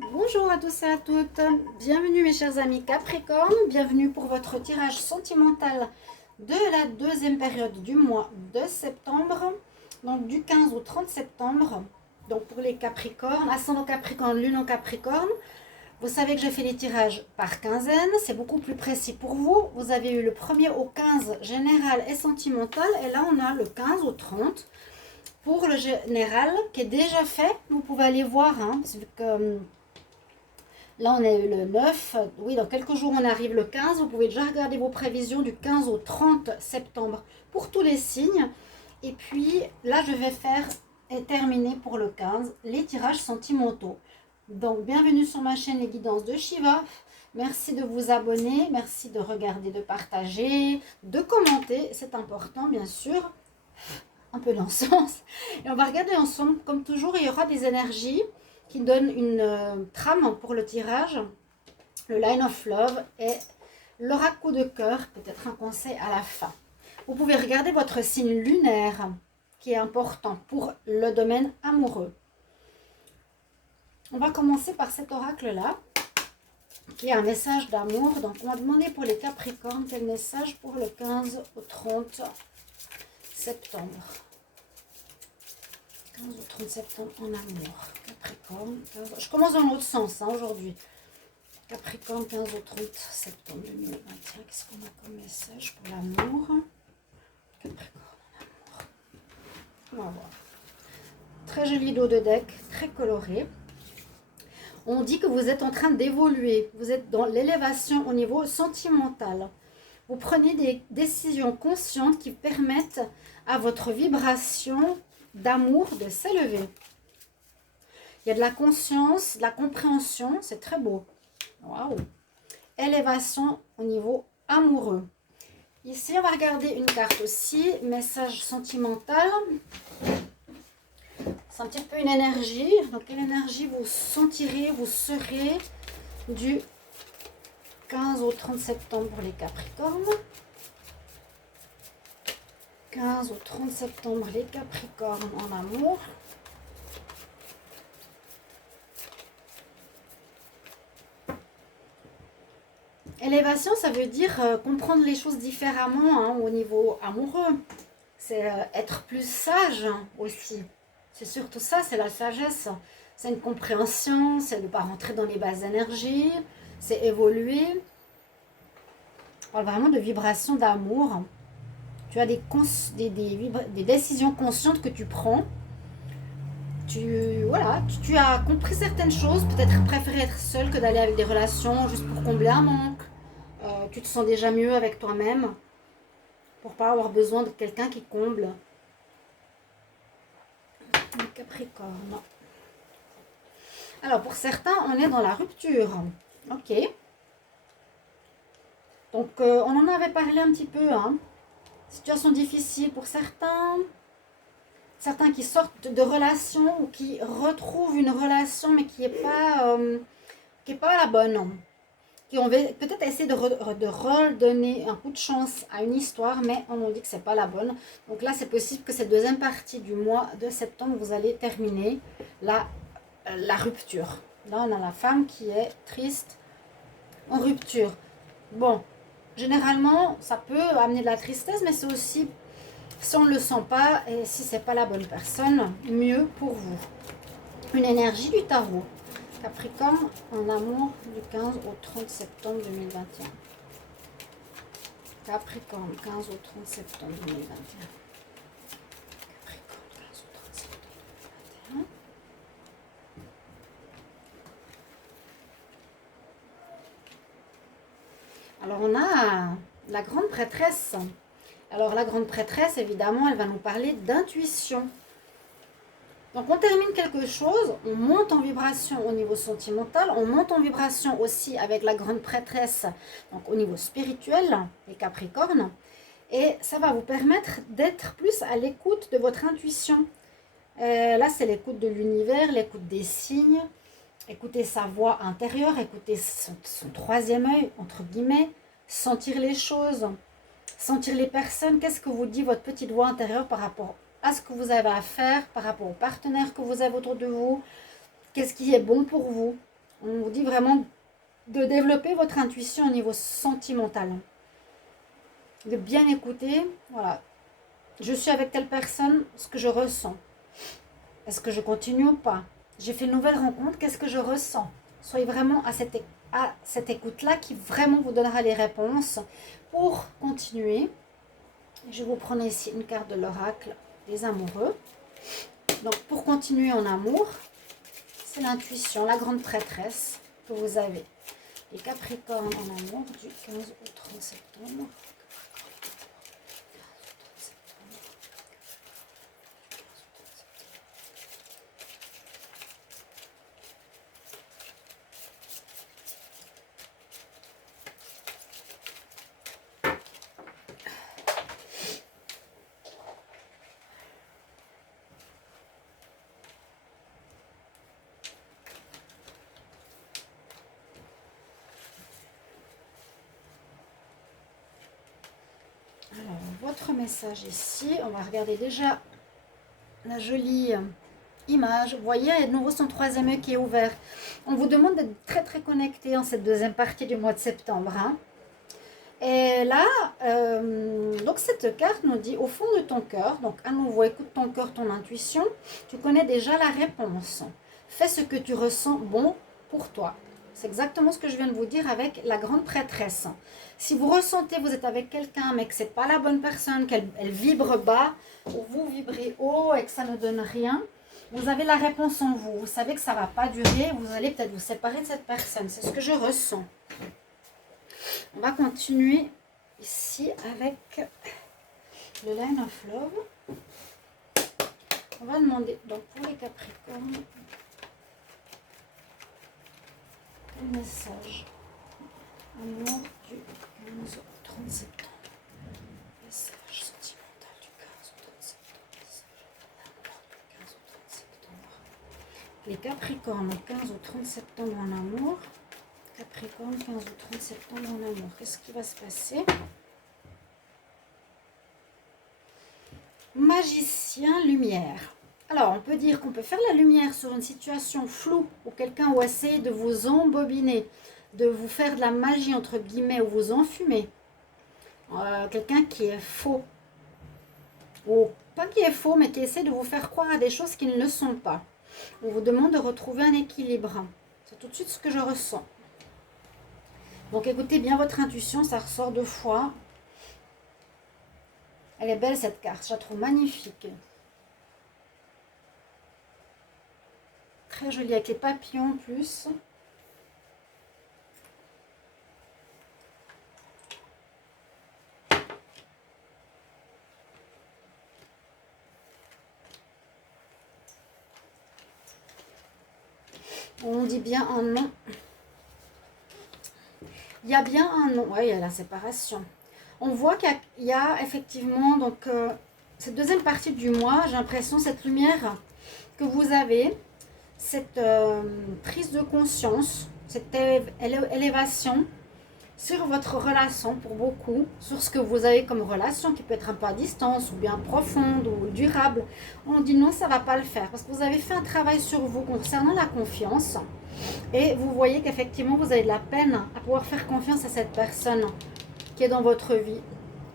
Bonjour à tous et à toutes, bienvenue mes chers amis Capricorne, bienvenue pour votre tirage sentimental de la deuxième période du mois de septembre, donc du 15 au 30 septembre, donc pour les Capricornes, ascendant Capricorne, lune en Capricorne. Vous savez que j'ai fait les tirages par quinzaine, c'est beaucoup plus précis pour vous. Vous avez eu le 1er au 15 général et sentimental, et là on a le 15 au 30 pour le général qui est déjà fait. Vous pouvez aller voir, vu que là, on est le 9. Oui, dans quelques jours, on arrive le 15. Vous pouvez déjà regarder vos prévisions du 15 au 30 septembre pour tous les signes. Et puis, là, je vais faire et terminer pour le 15 les tirages sentimentaux. Donc, bienvenue sur ma chaîne Les Guidances de Shiva. Merci de vous abonner. Merci de regarder, de partager, de commenter. C'est important, bien sûr. Un peu d'encens. Et on va regarder ensemble. Comme toujours, il y aura des énergies qui donne une trame pour le tirage, le Line of Love et l'oracle de cœur, peut-être un conseil à la fin. Vous pouvez regarder votre signe lunaire qui est important pour le domaine amoureux. On va commencer par cet oracle-là qui est un message d'amour. Donc on va demander pour les Capricornes quel message pour le 15 au 30 septembre. 15 au 30 septembre en amour. Capricorne, 15... Je commence dans l'autre sens aujourd'hui. Capricorne, 15 au 30 septembre 2021. Qu'est-ce qu'on a comme message pour l'amour? Capricorne, amour. On va voir. Très joli dos de deck, très coloré. On dit que vous êtes en train d'évoluer. Vous êtes dans l'élévation au niveau sentimental. Vous prenez des décisions conscientes qui permettent à votre vibration d'amour de s'élever. Il y a de la conscience, de la compréhension, c'est très beau. Waouh! Élévation au niveau amoureux. Ici, on va regarder une carte aussi, message sentimental. C'est un petit peu une énergie. Donc, quelle énergie vous sentirez, vous serez du 15 au 30 septembre pour les Capricornes. 15 au 30 septembre, les Capricornes en amour. Élévation, ça veut dire comprendre les choses différemment au niveau amoureux. C'est être plus sage aussi. C'est surtout ça, c'est la sagesse. C'est une compréhension, c'est de ne pas rentrer dans les basses énergies, c'est évoluer. On parle vraiment de vibration d'amour. Tu as des décisions conscientes que tu prends. Tu as compris certaines choses, peut-être préférer être seul que d'aller avec des relations juste pour combler un manque. Tu te sens déjà mieux avec toi-même pour pas avoir besoin de quelqu'un qui comble. Le Capricorne. Alors pour certains, on est dans la rupture. Ok. Donc on en avait parlé un petit peu. Situation difficile pour certains. Certains qui sortent de relations ou qui retrouvent une relation mais qui n'est pas la bonne. Qui ont peut-être essayé de redonner un coup de chance à une histoire, mais on nous dit que c'est pas la bonne. Donc là, c'est possible que cette deuxième partie du mois de septembre, vous allez terminer la rupture. Là, on a la femme qui est triste en rupture. Bon, généralement, ça peut amener de la tristesse, mais c'est aussi, si on ne le sent pas et si c'est pas la bonne personne, mieux pour vous. Une énergie du tarot. Capricorne en amour du 15 au 30 septembre 2021. Capricorne, 15 au 30 septembre 2021. Capricorne, 15 au 30 septembre 2021. Alors on a la grande prêtresse. Alors la grande prêtresse, évidemment, elle va nous parler d'intuition. Donc on termine quelque chose, on monte en vibration au niveau sentimental, on monte en vibration aussi avec la grande prêtresse, donc au niveau spirituel, les Capricornes, et ça va vous permettre d'être plus à l'écoute de votre intuition. Là c'est l'écoute de l'univers, l'écoute des signes, écouter sa voix intérieure, écouter son troisième œil, entre guillemets, sentir les choses, sentir les personnes, qu'est-ce que vous dit votre petite voix intérieure par rapport à ce que vous avez à faire, par rapport aux partenaires que vous avez autour de vous, qu'est-ce qui est bon pour vous. On vous dit vraiment de développer votre intuition au niveau sentimental. De bien écouter, voilà. Je suis avec telle personne, ce que je ressens. Est-ce que je continue ou pas? J'ai fait une nouvelle rencontre, qu'est-ce que je ressens? Soyez vraiment à cette écoute-là qui vraiment vous donnera les réponses pour continuer. Je vous prends ici une carte de l'oracle des amoureux. Donc pour continuer en amour, c'est l'intuition, la grande prêtresse que vous avez. Les Capricornes en amour du 15 au 30 septembre. Alors, votre message ici, on va regarder déjà la jolie image. Vous voyez, à nouveau son troisième œil qui est ouvert. On vous demande d'être très très connecté en cette deuxième partie du mois de septembre. Hein. Et là, donc cette carte nous dit au fond de ton cœur, donc à nouveau, écoute ton cœur, ton intuition, tu connais déjà la réponse. Fais ce que tu ressens bon pour toi. C'est exactement ce que je viens de vous dire avec la grande prêtresse. Si vous ressentez, vous êtes avec quelqu'un, mais que ce n'est pas la bonne personne, qu'elle vibre bas, ou vous vibrez haut et que ça ne donne rien, vous avez la réponse en vous. Vous savez que ça ne va pas durer, vous allez peut-être vous séparer de cette personne. C'est ce que je ressens. On va continuer ici avec le Line of Love. On va demander, donc pour les Capricornes, quel message? Amour du 15 au 30 septembre. Message sentimental du 15 au 30 septembre. Amour du 15 au 30 septembre. Les Capricornes, 15 au 30 septembre en amour. Capricorne, 15 au 30 septembre en amour. Qu'est-ce qui va se passer? Magicien lumière. Alors, on peut dire qu'on peut faire la lumière sur une situation floue ou quelqu'un ou essayer de vous embobiner, de vous faire de la magie entre guillemets ou vous enfumer. Quelqu'un qui est faux. Ou pas qui est faux, mais qui essaie de vous faire croire à des choses qui ne le sont pas. On vous demande de retrouver un équilibre. C'est tout de suite ce que je ressens. Donc écoutez bien votre intuition, ça ressort 2 fois. Elle est belle cette carte, je la trouve magnifique. Très jolie avec les papillons en plus. On dit bien un nom. Il y a bien un nom. Oui, il y a la séparation. On voit qu'il y a effectivement donc cette deuxième partie du mois, j'ai l'impression cette lumière que vous avez, cette prise de conscience, cette élévation sur votre relation pour beaucoup, sur ce que vous avez comme relation qui peut être un peu à distance ou bien profonde ou durable. On dit non, ça ne va pas le faire parce que vous avez fait un travail sur vous concernant la confiance et vous voyez qu'effectivement vous avez de la peine à pouvoir faire confiance à cette personne qui est dans votre vie,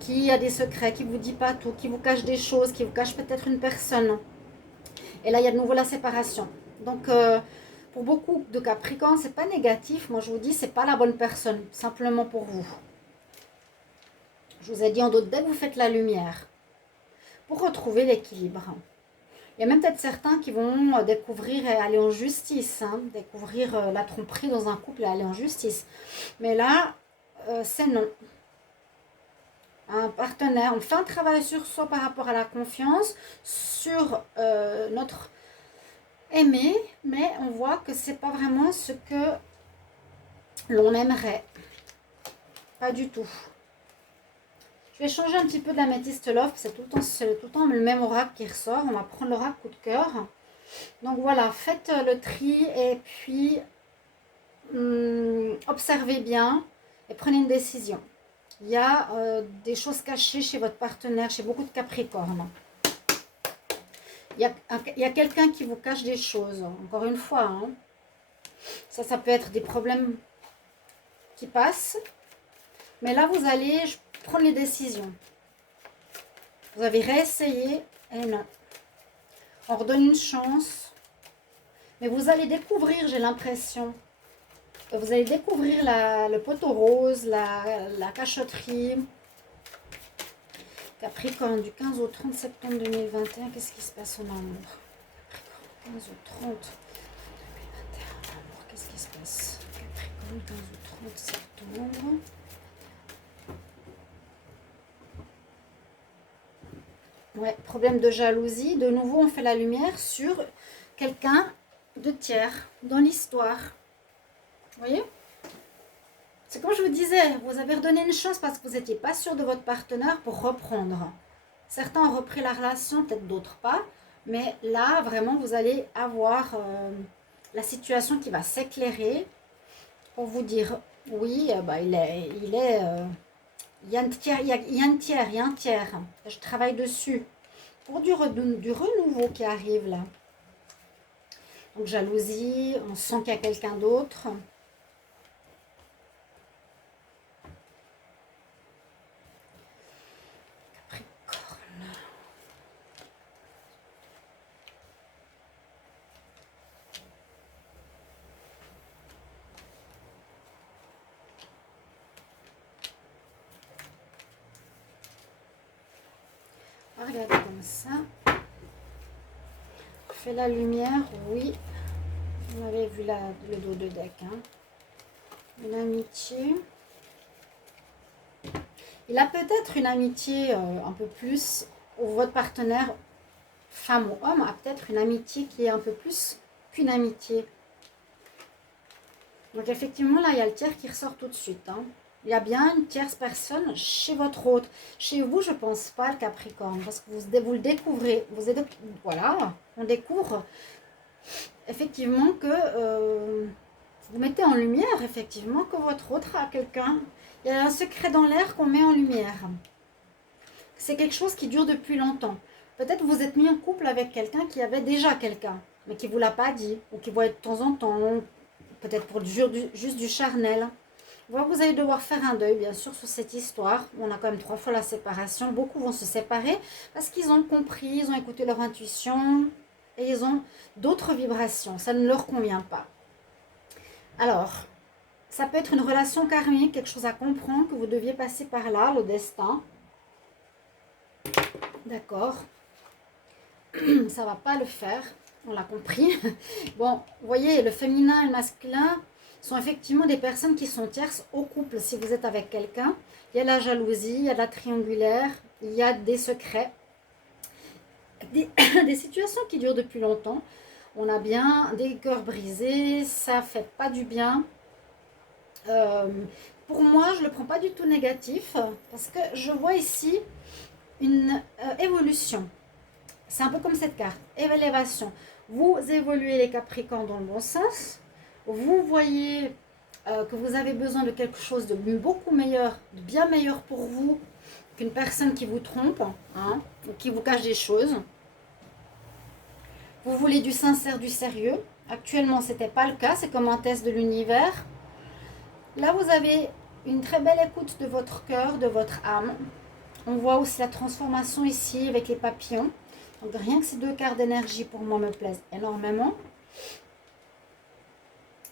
qui a des secrets, qui ne vous dit pas tout, qui vous cache des choses, qui vous cache peut-être une personne. Et là, il y a de nouveau la séparation. Donc, pour beaucoup de Capricornes, c'est pas négatif. Moi, je vous dis, c'est pas la bonne personne, simplement pour vous. Je vous ai dit en d'autres, dès que vous faites la lumière, pour retrouver l'équilibre. Il y a même peut-être certains qui vont découvrir et aller en justice, hein, découvrir la tromperie dans un couple et aller en justice. Mais là, c'est non. Un partenaire, on fait un travail sur soi par rapport à la confiance, sur notre aimer, mais on voit que c'est pas vraiment ce que l'on aimerait. Pas du tout. Je vais changer un petit peu de l'améthyste love, c'est tout le temps le même oracle qui ressort. On va prendre l'oracle coup de cœur. Donc voilà, faites le tri et puis observez bien et prenez une décision. Il y a des choses cachées chez votre partenaire, chez beaucoup de Capricornes. Il y a quelqu'un qui vous cache des choses, encore une fois. Hein. Ça peut être des problèmes qui passent. Mais là, vous allez prendre les décisions. Vous avez réessayé et non. On redonne une chance. Mais vous allez découvrir, j'ai l'impression. Vous allez découvrir le poteau rose, la cachotterie. Capricorne, du 15 au 30 septembre 2021, qu'est-ce qui se passe en amour? Capricorne, 15 au 30 2021, en amour, qu'est-ce qui se passe? Capricorne, 15 au 30 septembre. Ouais, problème de jalousie. De nouveau, on fait la lumière sur quelqu'un de tiers dans l'histoire. Vous voyez? C'est comme je vous disais, vous avez redonné une chance parce que vous n'étiez pas sûr de votre partenaire pour reprendre. Certains ont repris la relation, peut-être d'autres pas. Mais là, vraiment, vous allez avoir la situation qui va s'éclairer pour vous dire, oui, il y a un tiers, il y a un tiers. Je travaille dessus. Pour du renouveau qui arrive là. Donc jalousie, on sent qu'il y a quelqu'un d'autre. Regardez comme ça. Fait la lumière, oui. Vous avez vu le dos de deck. Hein. Une amitié. Il a peut-être une amitié un peu plus, ou votre partenaire, femme ou homme, a peut-être une amitié qui est un peu plus qu'une amitié. Donc effectivement, là, il y a le tiers qui ressort tout de suite. Hein. Il y a bien une tierce personne chez votre autre. Chez vous, je ne pense pas, le Capricorne, parce que vous le découvrez. Voilà, on découvre effectivement que vous mettez en lumière, effectivement, que votre autre a quelqu'un. Il y a un secret dans l'air qu'on met en lumière. C'est quelque chose qui dure depuis longtemps. Peut-être vous êtes mis en couple avec quelqu'un qui avait déjà quelqu'un, mais qui ne vous l'a pas dit, ou qui voit de temps en temps, peut-être pour juste du charnel. Vous allez devoir faire un deuil, bien sûr, sur cette histoire. On a quand même 3 fois la séparation. Beaucoup vont se séparer parce qu'ils ont compris, ils ont écouté leur intuition et ils ont d'autres vibrations. Ça ne leur convient pas. Alors, ça peut être une relation karmique, quelque chose à comprendre, que vous deviez passer par là, le destin. D'accord. Ça va pas le faire, on l'a compris. Bon, vous voyez, le féminin et le masculin sont effectivement des personnes qui sont tierces au couple. Si vous êtes avec quelqu'un, il y a la jalousie, il y a la triangulaire, il y a des secrets, des situations qui durent depuis longtemps. On a bien des cœurs brisés, ça fait pas du bien. Pour moi, je le prends pas du tout négatif parce que je vois ici une évolution. C'est un peu comme cette carte, élévation. Vous évoluez les Capricornes dans le bon sens. Vous voyez que vous avez besoin de quelque chose de beaucoup meilleur, de bien meilleur pour vous qu'une personne qui vous trompe, hein, ou qui vous cache des choses. Vous voulez du sincère, du sérieux. Actuellement, ce n'était pas le cas. C'est comme un test de l'univers. Là, vous avez une très belle écoute de votre cœur, de votre âme. On voit aussi la transformation ici avec les papillons. Donc rien que ces 2 cartes d'énergie pour moi me plaisent énormément.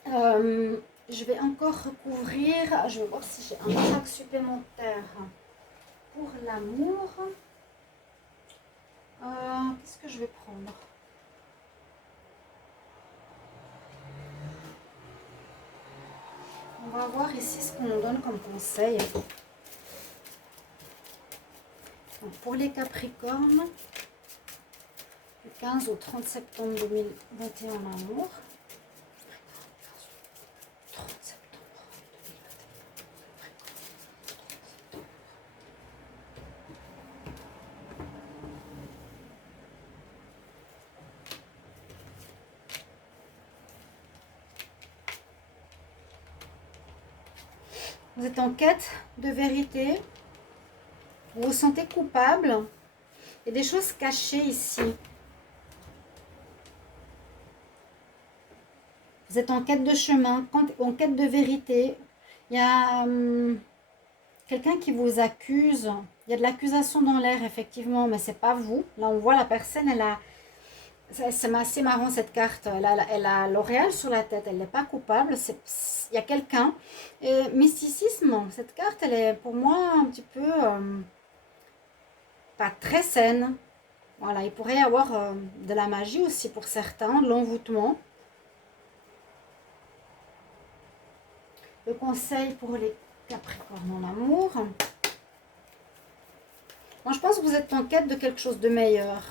Je vais encore recouvrir. Je vais voir si j'ai un sac supplémentaire pour l'amour. Qu'est-ce que je vais prendre? On va voir ici ce qu'on nous donne comme conseil. Donc pour les Capricornes, du 15 au 30 septembre 2021 en amour. 30 septembre 2021. Vous êtes en quête de vérité. Vous vous sentez coupable. Il y a des choses cachées ici. Vous êtes en quête de chemin, en quête de vérité. Il y a quelqu'un qui vous accuse. Il y a de l'accusation dans l'air, effectivement, mais c'est pas vous. Là, on voit la personne, elle a... C'est assez marrant cette carte. Elle a l'auréole sur la tête. Elle n'est pas coupable. Il y a quelqu'un. Mysticisme, cette carte, elle est pour moi un petit peu pas très saine. Voilà, il pourrait y avoir de la magie aussi pour certains, de l'envoûtement. Le conseil pour les Capricornes en amour. Moi, je pense que vous êtes en quête de quelque chose de meilleur.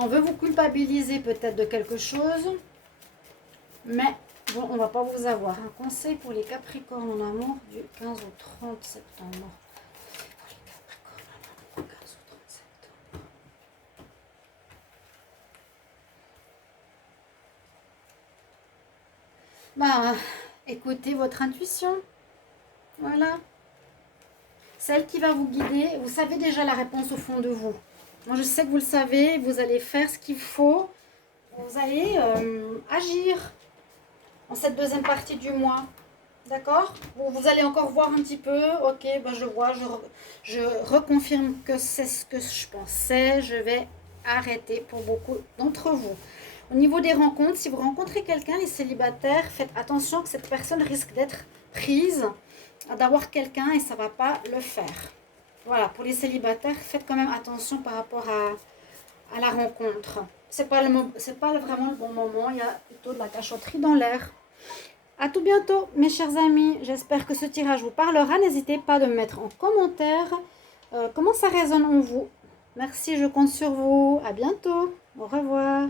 On veut vous culpabiliser peut-être de quelque chose. Mais bon, on ne va pas vous avoir. Un conseil pour les Capricornes en amour du 15 au 30 septembre. Pour les Capricornes en amour, 15 au 30 septembre. Bah, écoutez votre intuition. Voilà. Celle qui va vous guider. Vous savez déjà la réponse au fond de vous. Moi, je sais que vous le savez. Vous allez faire ce qu'il faut. Vous allez agir en cette deuxième partie du mois. D'accord? Vous allez encore voir un petit peu. Ok, ben je vois, je reconfirme que c'est ce que je pensais. Je vais arrêter pour beaucoup d'entre vous. Au niveau des rencontres, si vous rencontrez quelqu'un, les célibataires, faites attention que cette personne risque d'être prise, d'avoir quelqu'un et ça ne va pas le faire. Voilà, pour les célibataires, faites quand même attention par rapport à la rencontre. C'est pas vraiment le bon moment, il y a plutôt de la cachotterie dans l'air. À tout bientôt, mes chers amis. J'espère que ce tirage vous parlera. N'hésitez pas de me mettre en commentaire comment ça résonne en vous. Merci, je compte sur vous. À bientôt. Au revoir.